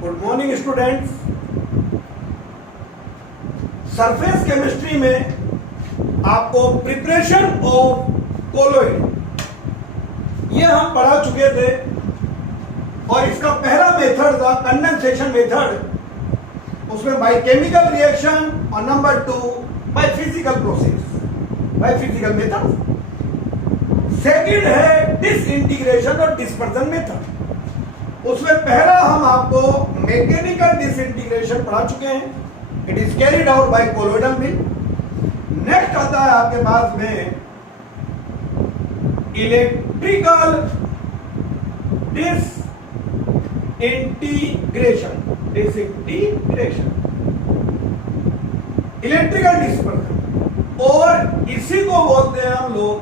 Good morning students. Surface chemistry में आपको preparation of colloid ये हम पढ़ा चुके थे और इसका पहला मेथड था कंडेंसेशन मेथड। उसमें बाय केमिकल रिएक्शन और number 2 by physical process, by physical method. Second है डिसइंटीग्रेशन और डिस्पर्जन मेथड। उसमें पहला हम आपको मैकेनिकल डिसइंटीग्रेशन पढ़ा चुके हैं। It is carried out by colloidal mill. Next आता है आपके पास में इलेक्ट्रिकल डिसइंटीग्रेशन, इलेक्ट्रिकल डिस्पर्जन, और इसी को बोलते हैं हम लोग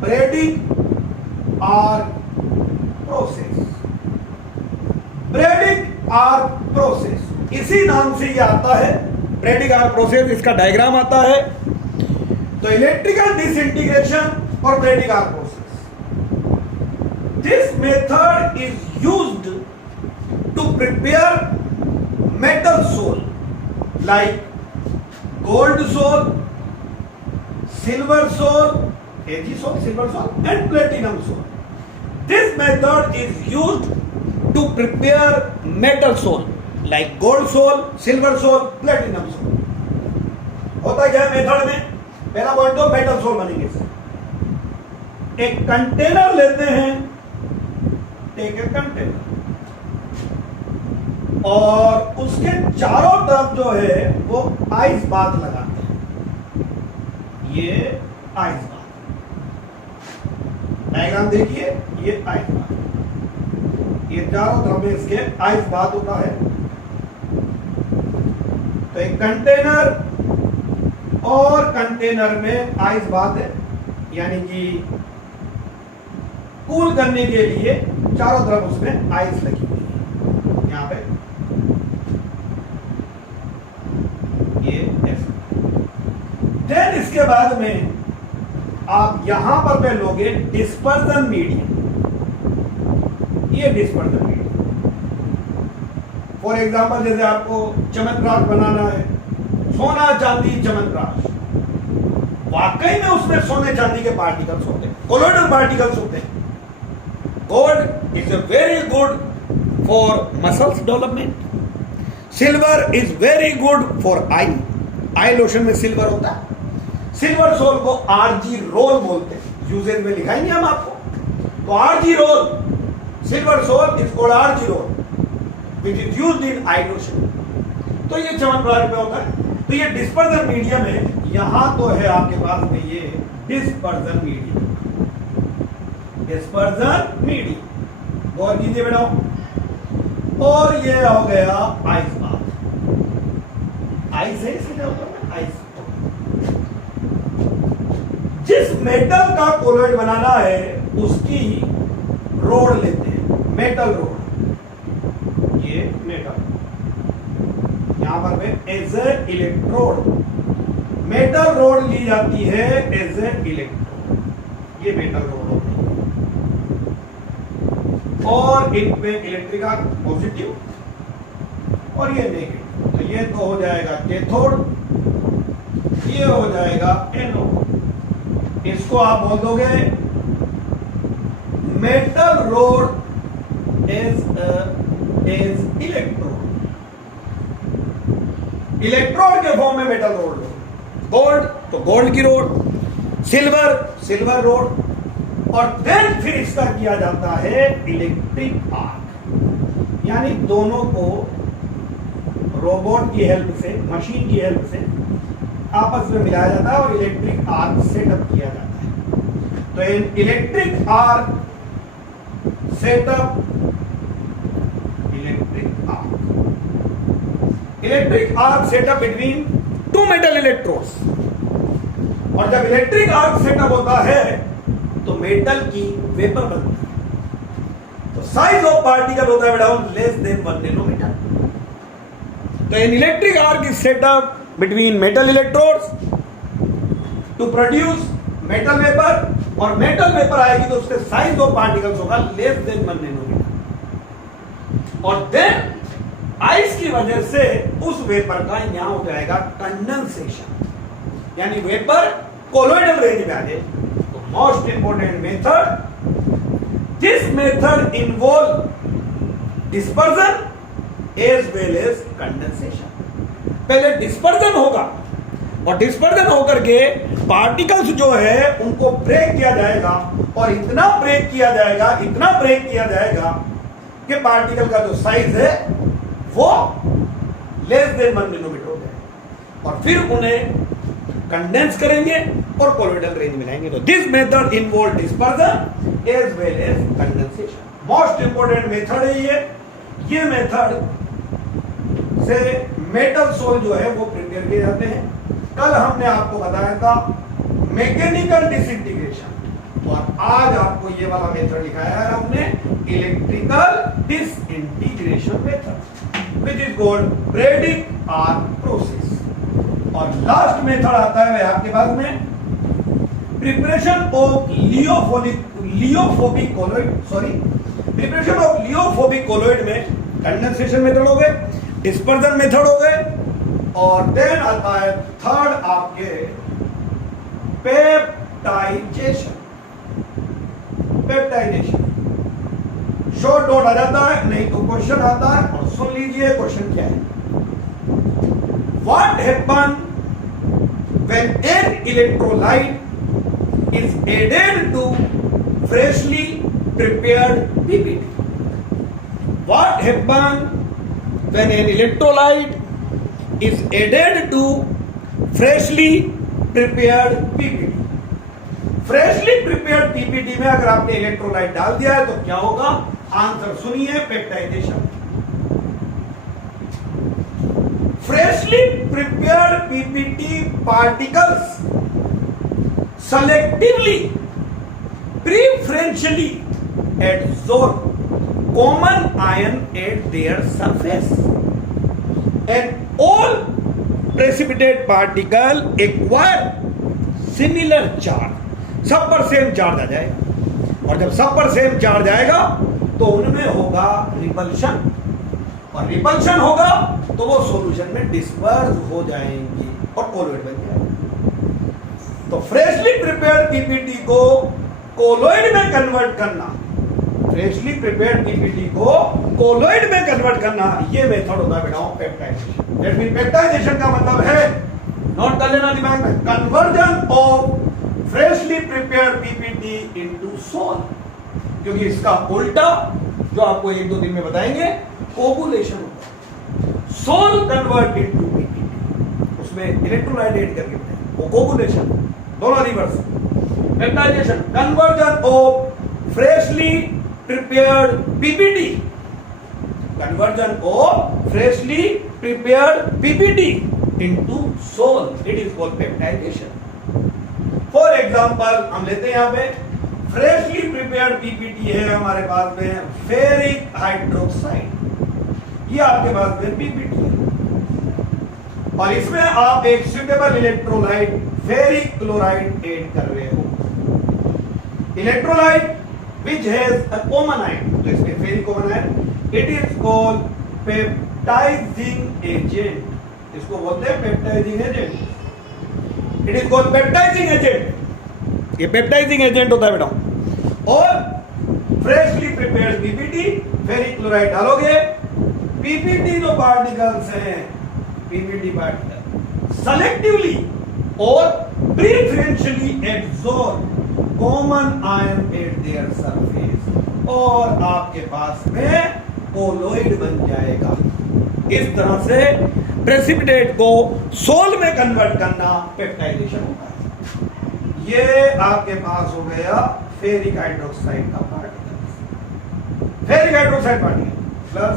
Bredig arc process. Bredig arc process इसी नाम से ये आता है, ब्रेडिंग आर्क प्रोसेस। इसका डायग्राम आता है। तो इलेक्ट्रिकल डिसइंटीग्रेशन और Bredig arc process, this method is used to prepare metal sol like gold sol, silver sol, Ag soul, silver soul, and platinum soul. This method is used to prepare metal soul like gold soul, silver soul, platinum soul. होता क्या है method में? पहला point तो metal soul बनेंगे। एक container लेते हैं, टेक ए कंटेनर, और उसके चारों तरफ जो है वो आइस बाथ लगाते हैं। ये आइस बाथ डायग्राम देखिए, ये आइस बाथ, ये चारों तरफ में इसके आइस बाथ होता है। तो एक कंटेनर और कंटेनर में आइस बाथ है, यानी कि कूल करने के लिए चारों तरफ उसमें आइस लगी हुई है। यहां पे ये ऐसा। देन इसके बाद में आप यहां पर लोगे डिस्पर्जन मीडियम। ये डिस्पर्जन मीडियम, फॉर एग्जांपल जैसे आपको चमनप्राश बनाना है, सोना चांदी चमनप्राश, वाकई में उसमें सोने चांदी के पार्टिकल्स होते हैं, कोलोइडल पार्टिकल्स होते हैं। Gold is very good for muscles development. Silver is very good for eye lotion में सिल्वर होता है। सिल्वर सोल को आरजी रोल बोलते हैं, यूजेज में लिखाएंगे हम आपको। तो argyrol, silver sol is called argyrol which is used in eye lotion. तो ये चमनप्राश में होता है। तो ये डिस्पर्जन मीडियम है। यहां तो है आपके पास में ये डिस्पर्जन मीडियम, डिस्पर्जन मीडियम। गौर कीजिए बेटा। और ये हो गया आइस बाथ। आइस है इसके ऊपर में, आइस। जिस मेटल का कोलोइड बनाना है उसकी रोड लेते हैं, मेटल रोड। ये मेटल यहां पर में as a electrode, metal rod ली जाती है एज ए इलेक्ट्रोड। ये मेटल रोड होती है और इनमें इलेक्ट्रिक आर्क पॉजिटिव और ये नेगेटिव। तो ये तो हो जाएगा कैथोड, ये हो जाएगा एनोड। इसको आप बोल दोगे metal road is electrode. Electrode के फॉर्म में मेटल रोड। गोल्ड तो गोल्ड की रोड, सिल्वर रोड, और देन फिर इसका किया जाता है इलेक्ट्रिक आर्क। यानी दोनों को रोबोट की हेल्प से, मशीन की हेल्प से आपस में मिलाया जाता है और इलेक्ट्रिक आर्क सेटअप किया जाता है। तो in electric arc setup, electric arc setup between two metal electrodes. और जब इलेक्ट्रिक आर्क सेटअप होता है तो मेटल की वेपर बनती है। तो साइज ऑफ पार्टिकल होता है बेटा लेस देन 1 नैनोमीटर। तो in electric arc is setup between metal electrodes to produce metal vapor, और metal vapor आएगी तो उसके साइज ऑफ पार्टिकल्स होगा लेस देन 1 नैनोमीटर। और देन आइस की वजह से उस वेपर का यहां हो जाएगा कंडेंसेशन, यानी वेपर कोलोइडल रेंज में आ जाए। तो most important method, this method involve dispersion as well as condensation. पहले डिस्पर्जन होगा और डिस्पर्जन होकर के पार्टिकल्स जो है उनको ब्रेक किया जाएगा, और इतना ब्रेक किया जाएगा कि पार्टिकल का जो साइज है वो लेस देन 1 मिलीमीटर हो जाए, और फिर उन्हें कंडेंस करेंगे और कोलोइडल रेंज में लाएंगे। तो this method involve dispersion as well as condensation. Most important method है ये मेथड से मेटल सोल जो है वो प्रिपेयर किए जाते हैं। कल हमने आपको बताया था मैकेनिकल डिसइंटीग्रेशन, और आज आपको ये वाला मेथड दिखाया है हमने, electrical disintegration method, which is called Bredig arc process. और लास्ट मेथड आता है आपके पास में प्रिपरेशन ऑफ लियोफोबिक कोलोइड में कंडेंसेशन मेथड हो गए, डिस्पर्जन मेथड हो गए, और देन आता है थर्ड आपके पेप्टाइजेशन। शॉर्ट नोट आ जाता है, नहीं तो क्वेश्चन आता है, और सुन लीजिए क्वेश्चन क्या है। What happens when an electrolyte is added to freshly prepared PPT? What happens when an electrolyte is added to freshly prepared PPT? Freshly prepared PPT में अगर आपने इलेक्ट्रोलाइट डाल दिया है तो क्या होगा? आंसर सुनिए, peptization. Freshly prepared PPT particles selectively preferentially adsorb common ion at their surface, and all precipitate particle acquire similar charge। सब पर सेम चार्ज आ जाएगा, और जब सब पर सेम चार्ज आएगा तो उनमें होगा रिपल्शन, और रिपल्शन होगा तो वो सॉल्यूशन में डिस्पर्स हो जाएंगे और कोलोइड बन जाएगा। तो फ्रेशली प्रिपेयर्ड पीपीटी को कोलोइड में कन्वर्ट करना, फ्रेशली प्रिपेयर्ड पीपीटी को कोलोइड में कन्वर्ट करना, ये मेथड होता है बेटा पेप्टाइजेशन। दैट मीन पेप्टाइजेशन का मतलब है, नोट कर लेना दिमाग में, conversion of freshly prepared PPT into sol. क्योंकि इसका उल्टा जो आपको 1-2 दिन में बताएंगे, कोगुलेशन होता है। सोल कन्वर्ट इनटू पीपीटी, उसमें इलेक्ट्रोलाइट ऐड करके बताएंगे, वो कोगुलेशन, दोनों reverse. Peptization, conversion of freshly prepared PPT, conversion of freshly prepared PPT into sol, it is called peptization. For example हम लेते हैं यहां पे फ्रेशली प्रिपेयर्ड पीपीटी है हमारे पास में फेरिक हाइड्रोक्साइड, ये आपके पास में पीपीटी है, और इसमें आप एक suitable electrolyte ferric chloride add कर रहे हो। Electrolyte which has a common ion, तो इसमें ferric common ion, it is called peptising agent. इसको बोलते हैं peptising agent, it is called peptising agent. ये पेप्टाइजिंग एजेंट होता है बेटा। और freshly prepared PPT, ferric chloride डालोगे, पीपीटी जो पार्टिकल्स हैं, पीपीटी पार्टिकल सेलेक्टिवली और preferentially absorb common ion eight their surface, और आपके पास में कोलोइड बन जाएगा। इस तरह से प्रेसिपिटेट को सोल में कन्वर्ट करना पेप्टाइजेशन होता है। ये आपके पास हो गया फेरिक हाइड्रोक्साइड का particle, ferric hydroxide particle plus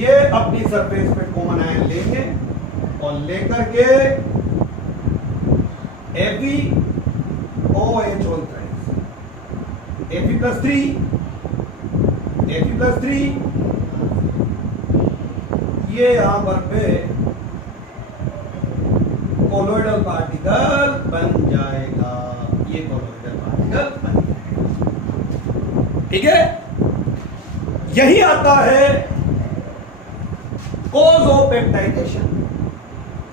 ये अपनी सरफेस पे कॉमन आयन लेंगे, और लेकर के FeOH होल थ्राइस, Fe+3 ये यहां पर पे कोलोइडल पार्टिकल बन जाएगा, ये कोलोइडल पार्टिकल बन जाएगा। ठीक है, यही आता है कोज ऑफ पेप्टाइजेशन।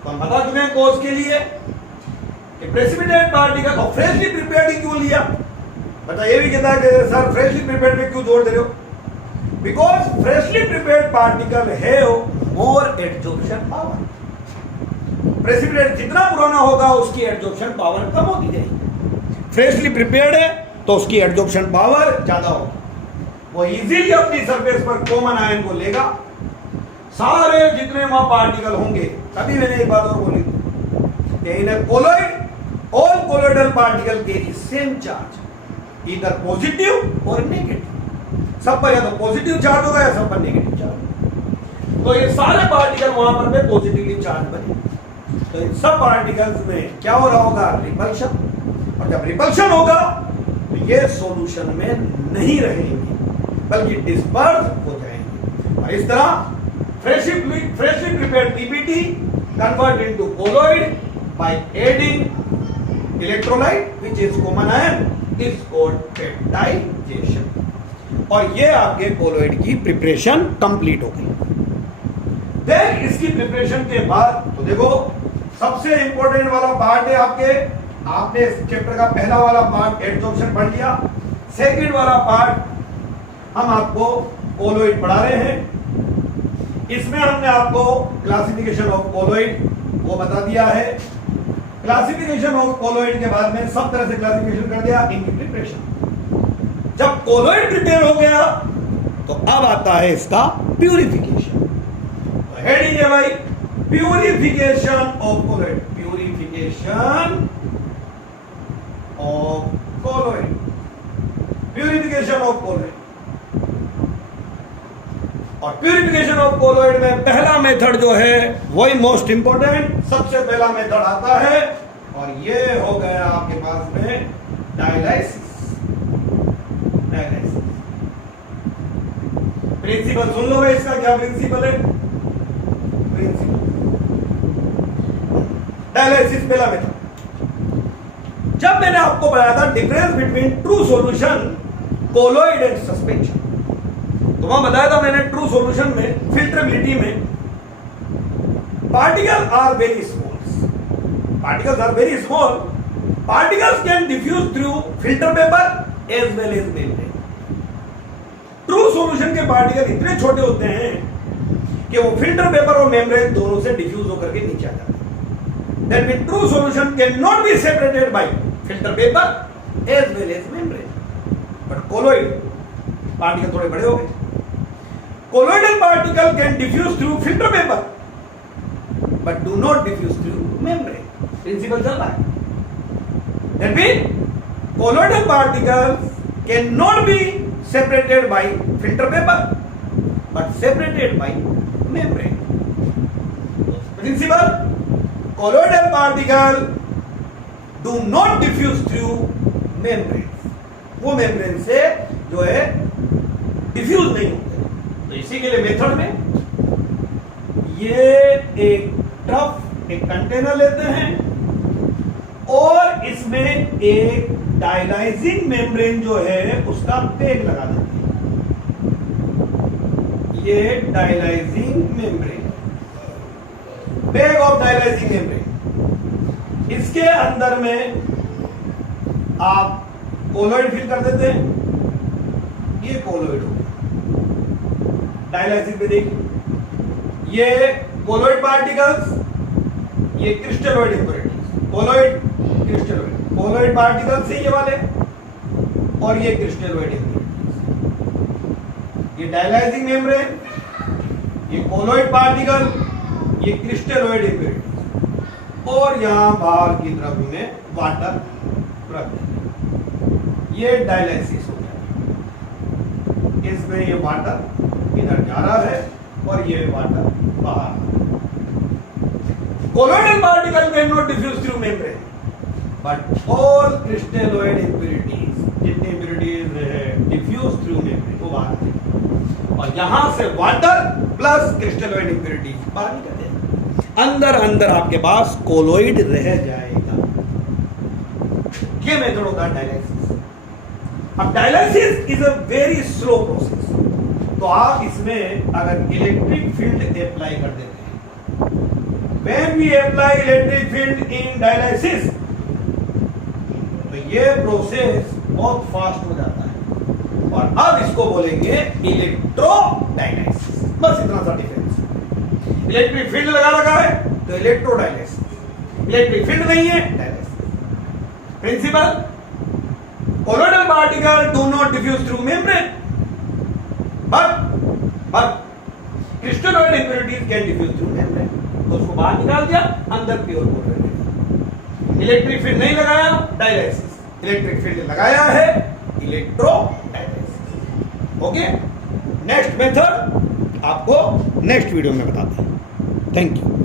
तो हम बता चुके हैं कोज के लिए कि प्रेसिपिटेट पार्टिकल और फ्रेशली प्रिपेयर्ड क्यों लिया। बता ये भी कहता है कि सर फ्रेशली प्रिपेयर्ड में क्यों जोड़ दे रहे हो? Because freshly prepared particle have more adsorption power. Precipitate जितना पुराना होगा उसकी एडजॉर्प्शन पावर कम होती जाएगी। फ्रेशली प्रिपेयर्ड है तो उसकी एडजॉर्प्शन पावर ज्यादा होगी। वो इजीली अपनी सरफेस पर कॉमन आयन को लेगा। सारे जितने वहां पार्टिकल होंगे, तभी मैंने एक बात और बोली थी, in a colloid all colloidal particle carry same charge, इधर पॉजिटिव और नेगेटिव। सब पर या तो पॉजिटिव चार्ज होगा या सब पर नेगेटिव चार्ज। तो ये सारे पार्टिकल वहां पर पॉजिटिवली चार्ज बने। तो इन सब पार्टिकल्स में क्या हो रहा होगा? रिपल्शन। और जब रिपल्शन होगा तो ये सॉल्यूशन में नहीं रहेंगे बल्कि डिस्पर्स हो जाएंगे। और इस तरह freshly prepared PPT convert into colloid by adding electrolyte which is common ion is called peptidation। और ये आपके कोलोइड की प्रिपरेशन कंप्लीट हो गई। देन इसकी प्रिपरेशन के बाद तो देखो सबसे इंपॉर्टेंट वाला पार्ट है आपने इस चैप्टर का पहला वाला पार्ट एडजॉर्प्शन पढ़ लिया। सेकंड वाला पार्ट हम आपको कोलोइड पढ़ा रहे हैं। इसमें हमने आपको क्लासिफिकेशन ऑफ कोलोइड वो बता दिया है। क्लासिफिकेशन ऑफ कोलोइड के बाद में सब तरह से क्लासिफिकेशन कर दिया इनकी प्रिपरेशन। जब कोलोइड प्रिपेयर हो गया तो अब आता है इसका प्यूरिफिकेशन। तो हेडिंग है भाई purification of colloid. Purification of colloid. Purification of colloid. और प्यूरिफिकेशन ऑफ कोलोइड में पहला मेथड जो है वही मोस्ट इंपोर्टेंट सबसे पहला मेथड आता है और ये हो गया आपके पास में डायलाइसिस। डायलाइसिस प्रिंसिपल सुन लो भाई, इसका क्या प्रिंसिपल है? प्रिंसिपल डायलाइसिस पहला मेथड। जब मैंने आपको बताया था difference between true solution colloid and suspension, तो वहां बताया था मैंने ट्रू सॉल्यूशन में फिल्टरेबिलिटी में particle are very small. Particles are very small. Particles can diffuse through filter paper as well as membrane. True solution के पार्टिकल इतने छोटे होते हैं कि वो फिल्टर पेपर और मेम्ब्रेन दोनों से डिफ्यूज होकर के नीचे आ जाते हैं। That mean true solution can not be separated by filter paper as well as membrane. But colloid particle थोड़े बड़े हो गए। Colloidal particle can diffuse through filter paper, but do not diffuse through membrane. Principle चल रहा है। That means colloidal particles cannot be separated by filter paper, but separated by membrane. Principle: colloidal particle do not diffuse through membranes. वो membrane से जो है diffuse नहीं होते। तो इसी के लिए मेथड में ये एक ट्रफ एक कंटेनर लेते हैं और इसमें एक डायलाइजिंग मेम्ब्रेन जो है उसका पैक लगा देते हैं। ये dialysing membrane, pack of dialysing membrane, इसके अंदर में आप कोलोइड फिल कर देते हैं। ये कोलोइड हो डायलाइसिस में देखिए, ये कोलोइड पार्टिकल्स, ये क्रिस्टलोइड इम्प्योरिटीज। कोलोइड क्रिस्टलोइड, कोलोइड पार्टिकल्स ये वाले और ये क्रिस्टलोइड इम्प्योरिटीज। ये डायलाइजिंग मेम्ब्रेन, ये कोलोइड पार्टिकल, ये क्रिस्टलोइड इम्प्योरिटीज और यहां बाहर की तरफ में वाटर रख दें। ये डायलाइसिस हो गया। इसमें ये वाटर इधर जा रहा है और ये वाटर बाहर। Colloidal particle can not diffuse through membrane, but all crystalloid impurities, जितनी इंप्योरिटीज है डिफ्यूज थ्रू मेम्ब्रेन, वो बाहर है। और यहां से वाटर प्लस क्रिस्टलोइड इंप्योरिटीज बाहर निकलते हैं। अंदर अंदर आपके पास कोलोइड रह जाएगा। ये मेथड होता है डायलाइसिस। अब dialysis is a very slow process. तो आप इसमें अगर इलेक्ट्रिक फील्ड अप्लाई कर देते हैं, when we apply electric field in dialysis, तो ये प्रोसेस बहुत फास्ट हो जाता है और अब इसको बोलेंगे इलेक्ट्रोडायलिसिस। बस इतना सा डिफरेंस। इलेक्ट्रिक फील्ड लगा रखा है तो इलेक्ट्रोडायलिसिस, इलेक्ट्रिक फील्ड नहीं है dialysis. Principle, colloidal particles do not diffuse through membrane, but crystalloid impurities can diffuse through membrane। तो उसको बाहर निकाल दिया, अंदर प्योर colloid। इलेक्ट्रिक फील्ड नहीं लगाया, डायलिसिस। इलेक्ट्रिक फील्ड लगाया है, इलेक्ट्रोडायलिसिस। ओके, नेक्स्ट मेथड आपको नेक्स्ट वीडियो में बताते हैं। Thank you.